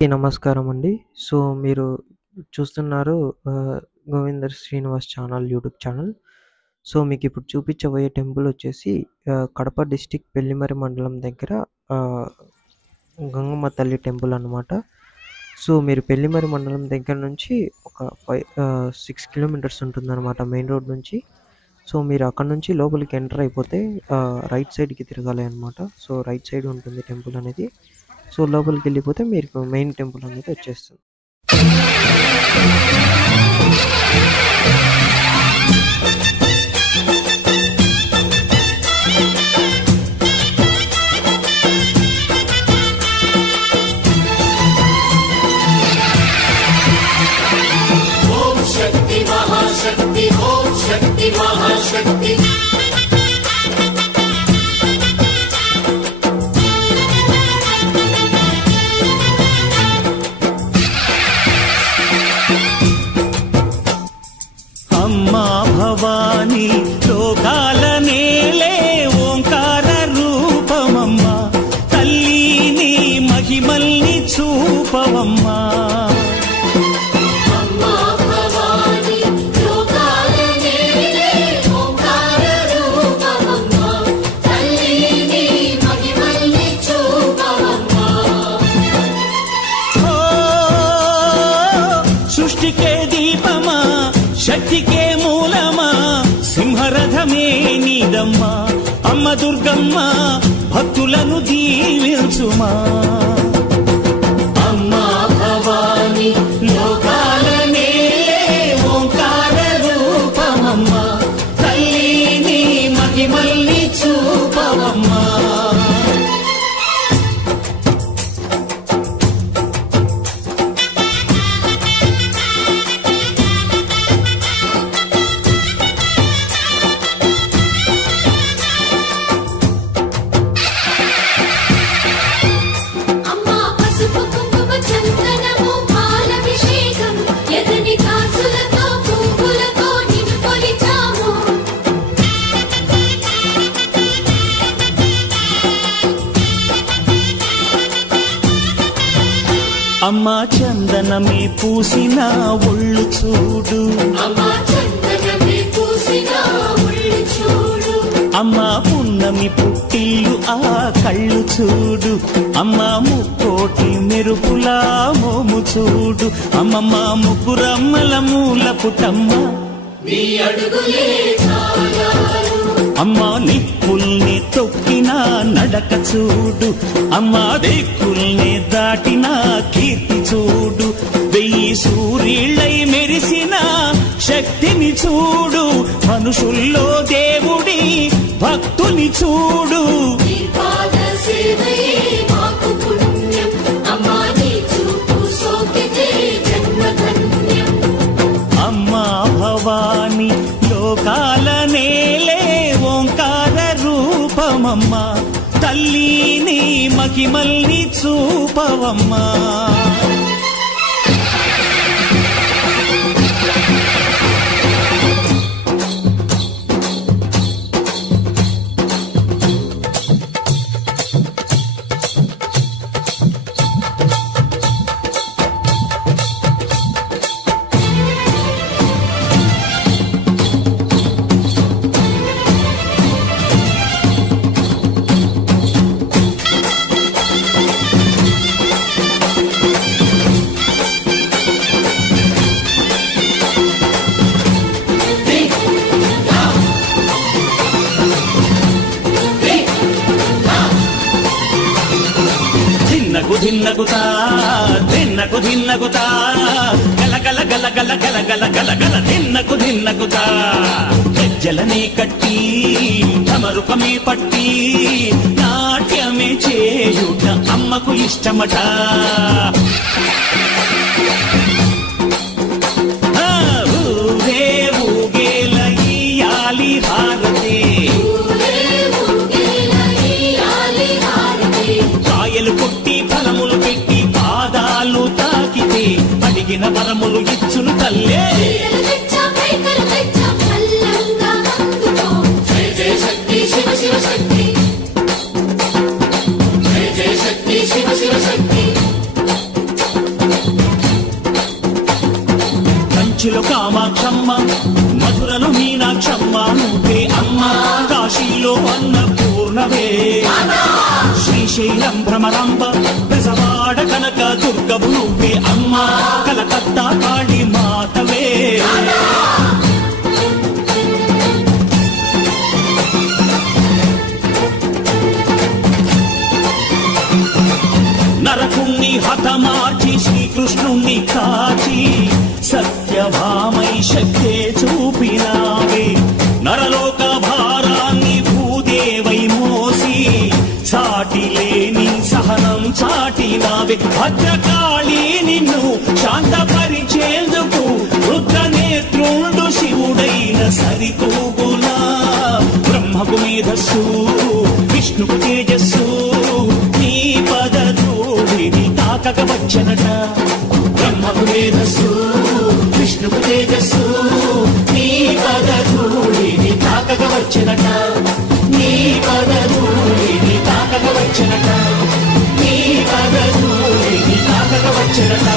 నమస్కారం అండి. సో, మీరు చూస్తున్నారు Govindar Srinivas channel YouTube channel. So, మీకిప్పుడు చూపించబోయే టెంపుల్ వచ్చేసి కడప డిస్ట్రిక్ట్ పెళ్లిమర్రి మండలం దగ్గర ఆహ్, గంగమ్మ తల్లి టెంపుల్ అన్నమాట. సో, మీరు పెళ్లిమర్రి మండలం దగ్గర నుంచి ఒక 6 కిలోమీటర్స్ ఉంటుందన్నమాట మెయిన్ రోడ్ నుంచి. సో, మీరు అక్కడి నుంచి లోపలికి ఎంటర్ అయిపోతే రైట్ సైడ్‌కి తిరగాలి అన్నమాట. సో, రైట్ సైడ్ ఉంటుంది టెంపుల్ అనేది. సో, లోపలికెళ్ళిపోతే మీకు మెయిన్ టెంపుల్ అనేది వచ్చేస్తుంది. ఓం శక్తి మహాశక్తి ఓం శక్తి మహాశక్తి అమ్మా భవాని లోకాల నేలే ఓంకార రూపమమ్మా తల్లిని మహిమల్ని చూపవమ్మా అమ్మా భవాని లోకాల నేలే ఓంకార రూపమమ్మా తల్లిని మహిమల్ని చూపవమ్మా ఓ సృష్టికే దీపమా శక్తికే మూలమా సింహరథమే నీదమ్మా అమ్మ దుర్గమ్మ భక్తులను దీవించుమా అమ్మా భవాని లోకాల నేలే ఓంకార రూపమమ్మా తల్లిని మహిమల్ని చూపవమ్మా అమ్మా పసుపు కుంకుమ చందనము పాలభిషేకం ఎర్రని కాసులతో పువ్వులతో నిన్ను కొలిచాము అమ్మా చందనమే పూసిన ఒళ్ళు చూడు అమ్మా చందనమే పూసిన ఒళ్ళు చూడు అమ్మా పున్నమి పుట్టిల్లు ఆ కళ్ళు చూడు అమ్మా ముక్కోటి మెరుపులా మోము చూడు అమ్మమ్మ ముగ్గురమ్మల మూల పుటమ్మ నీ అడుగులే చాలారు అమ్మా నిప్పుల్ని తొక్కిన నడక చూడు అమ్మా దిక్కుల్ని దాటిన కీర్తి చూడు 1000 సూర్యుళ్ళై మెరిసిన శక్తిని చూడు మనుషుల్లో దేవుడి భక్తుని చూడు నీ పాద సేవయే మాకు పుణ్యం అమ్మా నీ చూపు సోకితే జన్మ ధన్యం అమ్మా భవాని లోకాల నేలే ఓంకార రూపమమ్మా తల్లిని మహిమల్ని చూపవమ్మా ధిన్నగుతా ధిన్నగుతా గల గల గల గల గల గల గల గల ధిన్నగుతా గజ్జలనే కట్టి ధమరుకమే పట్టి నాట్యమే చేయుట అమ్మకు ఇష్టమట ఊగే ఊగేల ఇయ్యాలి హారతి కాయలు కొట్టి ఫలములు పెట్టి పాదాలు తాకితే అడిగిన వరములు ఇచ్చును తల్లే జయ జయ శక్తి శివ శివ శక్తి జయ జయ శక్తి శివ శివ శక్తి కామాక్షమ్మ, మధురలో మీనాక్షమ్మ నువ్వే అమ్మ, కాశీలో అన్నపూర్ణవే, శ్రీశైలం భ్రమరాంబ, బెజవాడ కనక దుర్గవు నువ్వే అమ్మ, కలకత్తా కాళీ మాతవే. నరకుణ్ణి హతమార్చి శ్రీకృష్ణుణ్ణి కాచి సత్యభామై శక్తే చూపినావే, నరలోక భారాన్ని భూదేవై మోసి సాటి లేని సహనం చాటినావే. భద్రకాళి నిన్ను శాంతపరిచేందుకు రుద్రనేత్రుండు శివుడైన సరితూగునా, బ్రహ్మకు మేధస్సు విష్ణుకు తేజస్సు నీ పదధూళిని తాకక వచ్చనట, బ్రహ్మకు మేధస్సు విష్ణుకు తేజస్సు నీ పదధూళిని తాకక వచ్చనట, నీ పదధూళిని తాకక వచ్చనట, నీ పదధూళిని తాకక వచ్చనట.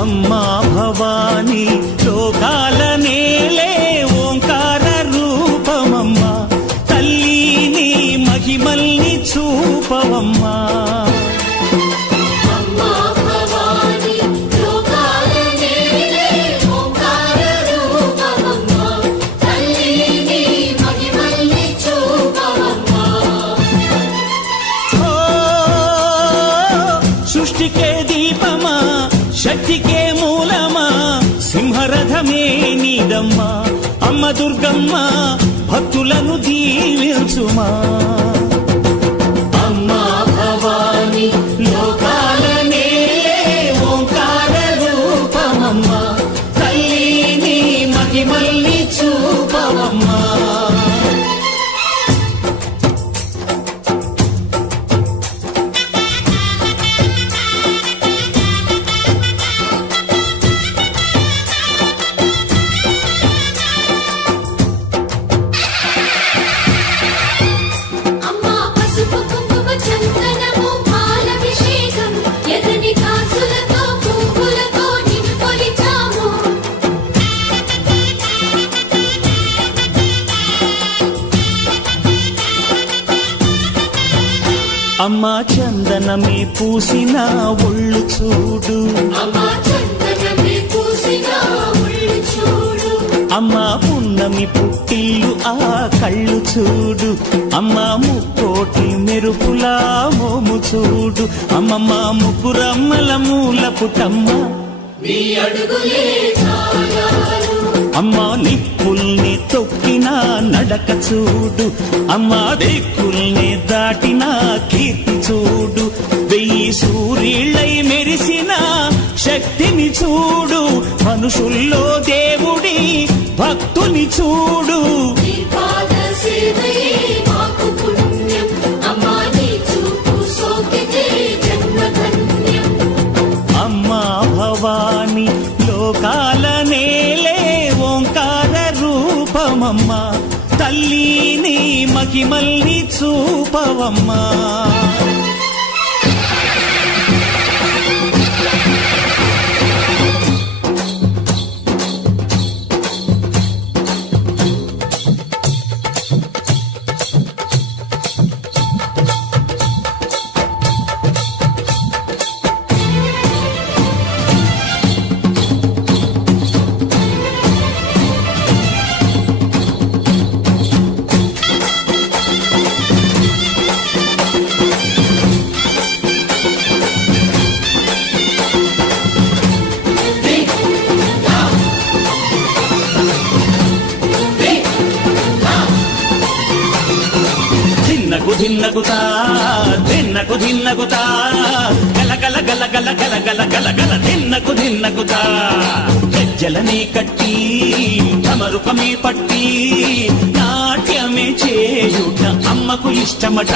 అమ్మా భవాని లోకాల నేలే ఓంకార రూపమమ్మా, తల్లిని మహిమల్ని చూపవమ్మా. సృష్టికే దీపమా శక్తికే మూలమా, సింహరథమే నీదమ్మా, అమ్మ దుర్గమ్మ భక్తులను దీవించుమా. అమ్మా భవాని లోకాల నేలే ఓంకార రూపమమ్మా, తల్లిని మహిమల్ని చూపవమ్మా. అమ్మా చందనమే పూసిన ఒళ్ళు చూడు, అమ్మా పున్నమి పుట్టిల్లు ఆ కళ్ళు చూడు, అమ్మా ముక్కోటి మెరుపులా మోము చూడు, అమ్మమ్మ ముగ్గురమ్మల మూల పుటమ్మ అమ్మా నిప్పుల్ని తొక్కిన నడక చూడు, అమ్మా దిక్కుల్ని దాటిన కీర్తి చూడు, 1000 సూర్యుళ్ళై మెరిసిన శక్తిని చూడు, మనుషుల్లో దేవుడి భక్తుని చూడు. అమ్మా భవాని లోకాల నేలే ఓంకార రూపమమ్మా, తల్లిని మహిమల్ని చూపవమ్మా. దిన్నకుతా దిన్నకు దిన్నకుతా గల గల గల గల గల గల గల గల దిన్నకు దిన్నకుతా గజ్జలనే కట్టి తమరుపమే పట్టి నాట్యమే చేయుట అమ్మకు ఇష్టమట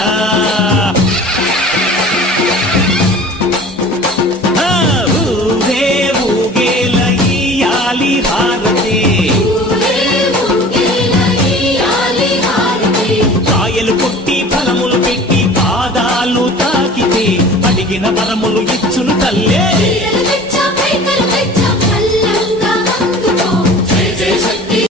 ఊరే ఊగేల ఇయ్యాలి హారతి కాయలు కొట్టి ఫలములు పెట్టి పాదాలు తాకితే అడిగిన వరములు